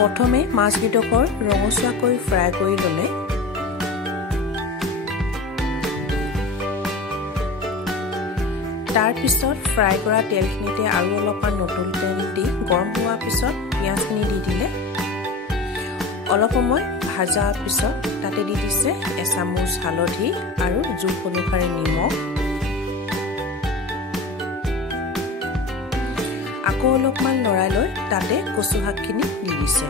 প্ৰথমে মাছবিধকৰ ৰঙচুৱাকৈ ফ্ৰাই কৰি ল'লে তাৰ পিছত ফ্ৰাই কৰা তেলখিনিতে আৰু অলপমান নতুন তেল দি গৰম হোৱাৰ পিছত পিঁয়াজখিনি দি দিলে অলপ সময় ভাজাৰ পিছত তাতে দি দিছে এচামুচ হালধি আৰু জোখ অনুসাৰে নিমখ আকৌ অলপমান লৰাই লৈ তাতে কচু শাকখিনি দি দিছে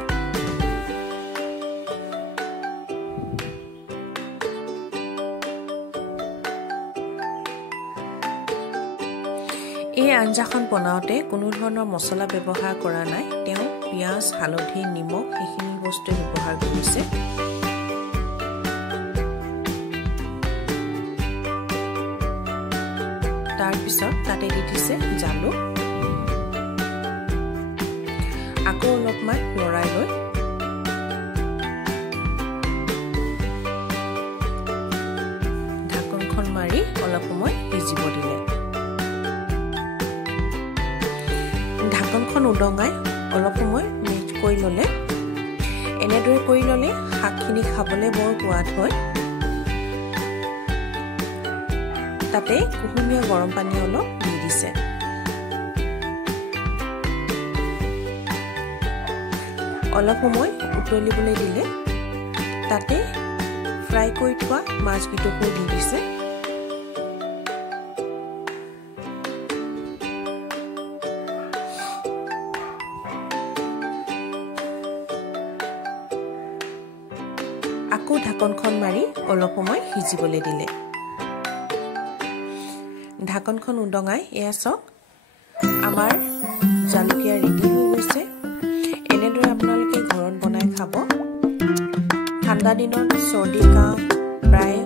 এই আঞ্জাখন বনাওঁতে কোনো ধৰণৰ মছলা ব্যৱহাৰ কৰা নাই তেওঁ পিঁয়াজ হালধি নিমখ এইখিনি বস্তু ব্যৱহাৰ কৰিছে তাৰ পিছত তাতে দি দিছে জালুক আকৌ অলপমান লৰাই লৈ ঢাকনখন মাৰি অলপ সময় সিজিব দিলে ঢাকনখন উদঙাই অলপ সময় মিক্স কৰি ল'লে এনেদৰে কৰি ল'লে শাকখিনি খাবলৈ বৰ সোৱাদ হয় তাতে কুহুমীয়া গৰম পানী অলপ দি দিছে অলপ সময় উতলিবলৈ দিলে তাতে ফ্ৰাই কৰি থোৱা মাছবিধকো দি দিছে আকৌ ঢাকনখন মাৰি অলপ সময় সিজিবলৈ দিলে ঢাকনখন উদঙাই এয়া চাওক আমাৰ জালুকীয়া ৰেডি হৈ গৈছে এনেদৰে আপোনালোকে ঘৰত বনাই খাব ঠাণ্ডা দিনত চৰ্দি কাহ প্ৰায়